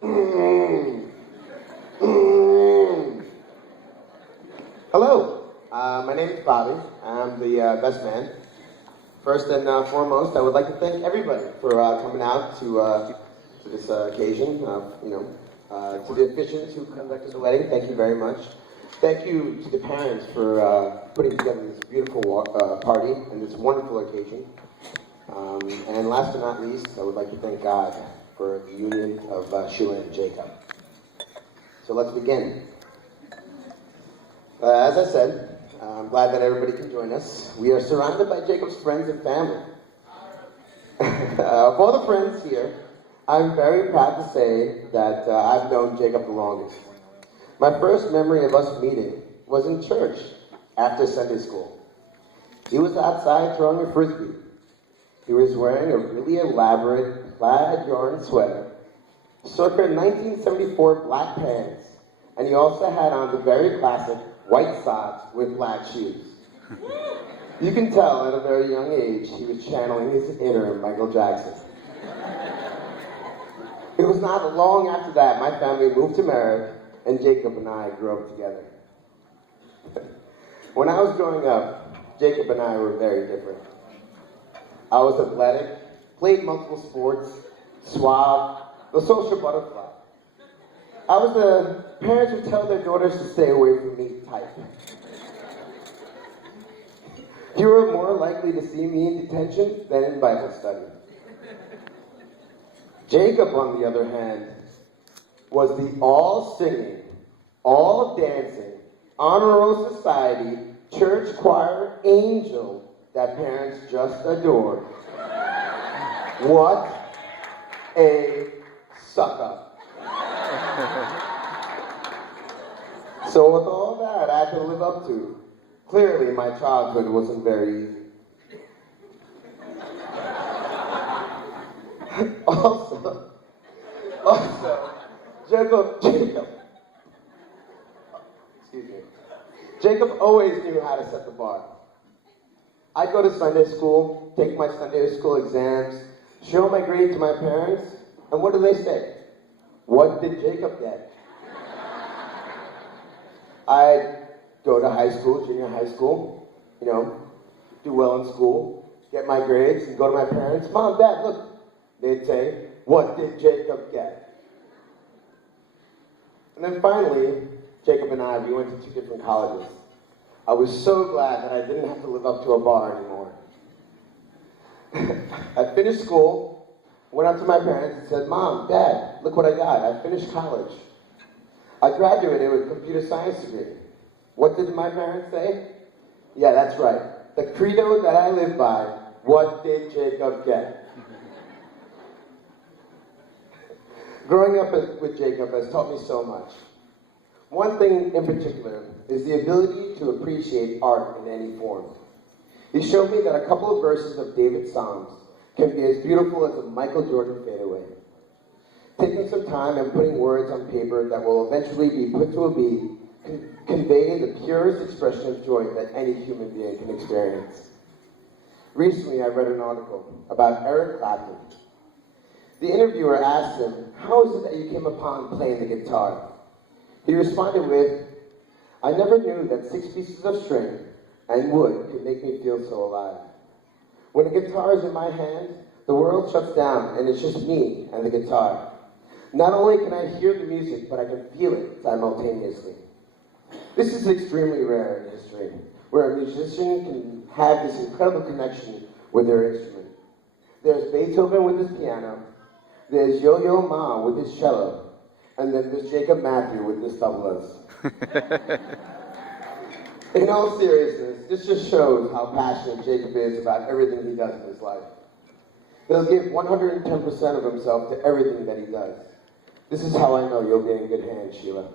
Hello, my name is Bobby. I'm the best man. First and foremost, I would like to thank everybody for coming out to this occasion. To the officiants who conducted the wedding, thank you very much. Thank you to the parents for putting together this beautiful party and this wonderful occasion. And last but not least, I would like to thank God for the union of Sheila and Jacob. So let's begin. As I said, I'm glad that everybody can join us. We are surrounded by Jacob's friends and family. Of all the friends here, I'm very proud to say that I've known Jacob the longest. My first memory of us meeting was in church after Sunday school. He was outside throwing a frisbee. He was wearing a really elaborate plaid yarn sweater, circa 1974 black pants, and he also had on the very classic white socks with black shoes. You can tell at a very young age he was channeling his inner Michael Jackson. It was not long after that my family moved to Merritt and Jacob and I grew up together. When I was growing up, Jacob and I were very different. I was athletic, played multiple sports, suave, the social butterfly. I was the parents who tell their daughters to stay away from me type. You were more likely to see me in detention than in Bible study. Jacob, on the other hand, was the all-singing, all-dancing, honor roll society, church choir angel that parents just adored. What a suck-up. So with all that I had to live up to, clearly my childhood wasn't very easy. Also, Jacob always knew how to set the bar. I'd go to Sunday school, take my Sunday school exams, show my grade to my parents, and what do they say? What did Jacob get? I'd go to high school, junior high school, do well in school, get my grades, and go to my parents. Mom, Dad, look. They'd say, what did Jacob get? And then finally, Jacob and we went to 2 different colleges. I was so glad that I didn't have to live up to a bar anymore. I finished school, went up to my parents and said, Mom, Dad, look what I got. I finished college. I graduated with a computer science degree. What did my parents say? Yeah, that's right. The credo that I live by, what did Jacob get? Growing up with Jacob has taught me so much. One thing in particular is the ability to appreciate art in any form. He showed me that a couple of verses of David's Psalms can be as beautiful as a Michael Jordan fadeaway. Taking some time and putting words on paper that will eventually be put to a beat can convey the purest expression of joy that any human being can experience. Recently, I read an article about Eric Clapton. The interviewer asked him, how is it that you came upon playing the guitar? He responded with, I never knew that 6 pieces of string and wood could make me feel so alive. When a guitar is in my hand, the world shuts down and it's just me and the guitar. Not only can I hear the music, but I can feel it simultaneously. This is extremely rare in history, where a musician can have this incredible connection with their instrument. There's Beethoven with his piano, there's Yo-Yo Ma with his cello, and then there's Jacob Matthew with his tablas. In all seriousness, this just shows how passionate Jacob is about everything he does in his life. He'll give 110% of himself to everything that he does. This is how I know you'll be in good hands, Sheila.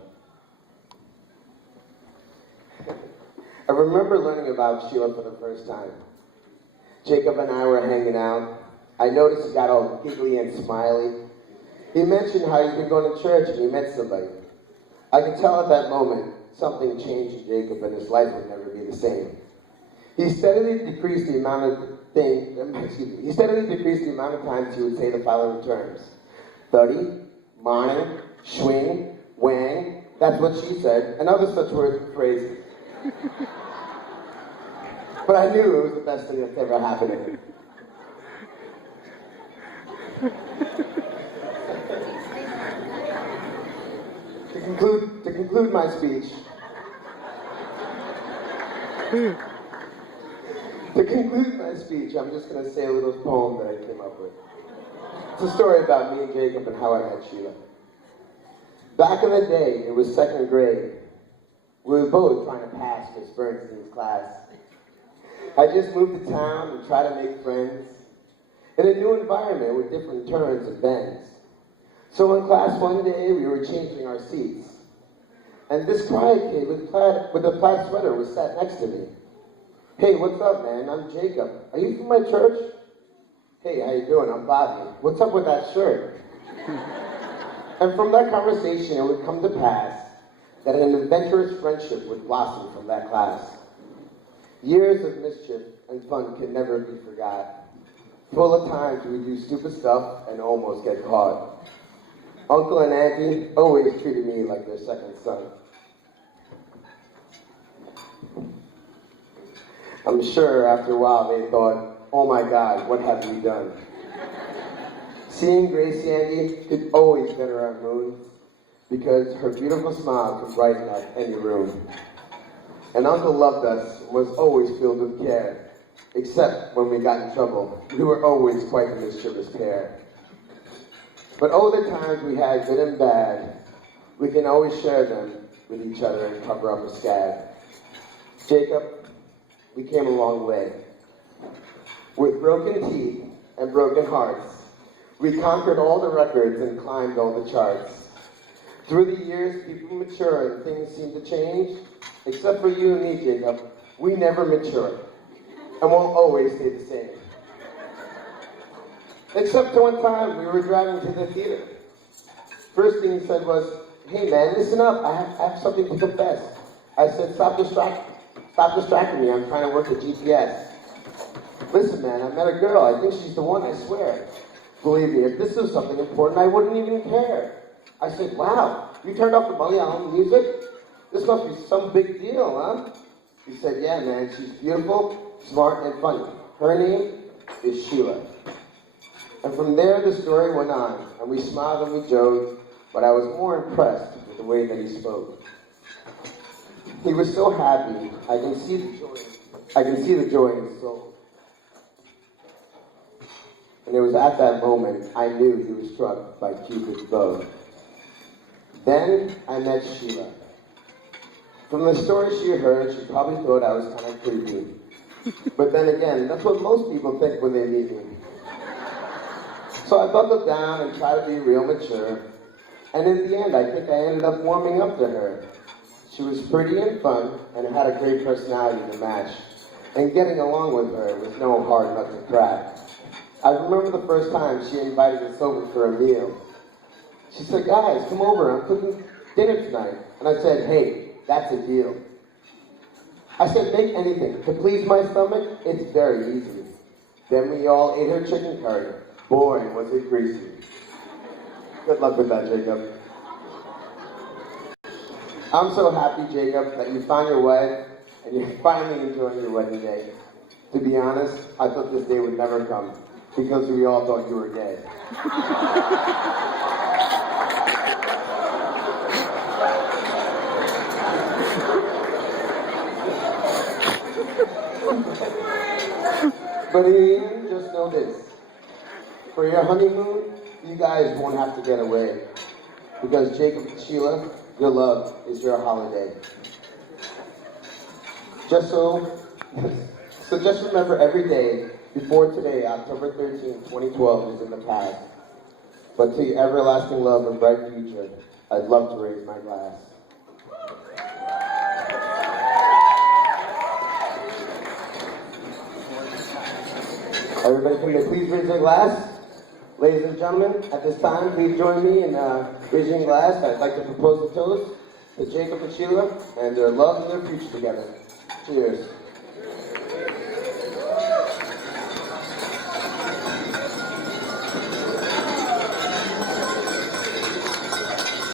I remember learning about Sheila for the first time. Jacob and I were hanging out. I noticed he got all giggly and smiley. He mentioned how he'd been going to church and he met somebody. I could tell at that moment something changed in Jacob and his life would never be the same. He steadily decreased the amount of times he would say the following terms: 30, mine, swing, wang, that's what she said, and other such words and phrases. But I knew it was the best thing that's ever happened to him. To conclude my speech, I'm just going to say a little poem that I came up with. It's a story about me and Jacob and how I met Sheila. Back in the day, it was second grade. We were both trying to pass Miss Bernstein's class. I just moved to town and tried to make friends in a new environment with different turns and bends. So in class one day, we were changing our seats. And this quiet kid with a plaid sweater was sat next to me. Hey, what's up, man? I'm Jacob. Are you from my church? Hey, how you doing? I'm Bobby. What's up with that shirt? And from that conversation, it would come to pass that an adventurous friendship would blossom from that class. Years of mischief and fun can never be forgot. Full of times we do stupid stuff and almost get caught. Uncle and Auntie always treated me like their second son. I'm sure after a while they thought, oh my God, what have we done? Seeing Gracie Andy could always get her our mood because her beautiful smile could brighten up any room. And Uncle loved us and was always filled with care, except when we got in trouble. We were always quite a mischievous pair. But all the times we had, good and bad, we can always share them with each other and cover up a scab. Jacob, we came a long way. With broken teeth and broken hearts, we conquered all the records and climbed all the charts. Through the years, people mature and things seem to change. Except for you and me, Jacob, we never mature. And we'll always stay the same. Except one time we were driving to the theater. First thing he said was, hey man, listen up, I have something to confess. I said, stop distracting me, I'm trying to work the GPS. Listen man, I met a girl, I think she's the one, I swear. Believe me, if this was something important, I wouldn't even care. I said, wow, you turned off the Malayalam music? This must be some big deal, huh? He said, yeah man, she's beautiful, smart, and funny. Her name is Sheila. And from there, the story went on, and we smiled and we joked, but I was more impressed with the way that he spoke. He was so happy, I can see the joy in his soul. And it was at that moment I knew he was struck by Cupid's bow. Then I met Sheila. From the story she heard, she probably thought I was kind of creepy. But then again, that's what most people think when they meet me. So I buckled down and tried to be real mature. And in the end, I think I ended up warming up to her. She was pretty and fun and had a great personality to match. And getting along with her was no hard nut to crack. I remember the first time she invited us over for a meal. She said, guys, come over, I'm cooking dinner tonight. And I said, hey, that's a deal. I said, make anything. To please my stomach, it's very easy. Then we all ate her chicken curry. Boy, was it greasy. Good luck with that, Jacob. I'm so happy, Jacob, that you found your wife and you're finally enjoying your wedding day. To be honest, I thought this day would never come because we all thought you were gay. But in the end, just know this. For your honeymoon, you guys won't have to get away. Because Jacob and Sheila, your love is your holiday. Just remember every day before today, October 13, 2012 is in the past. But to your everlasting love and bright future, I'd love to raise my glass. Everybody, can they please raise their glass? Ladies and gentlemen, at this time, please join me in raising a glass. I'd like to propose a toast to Jacob and Sheila and their love and their future together. Cheers.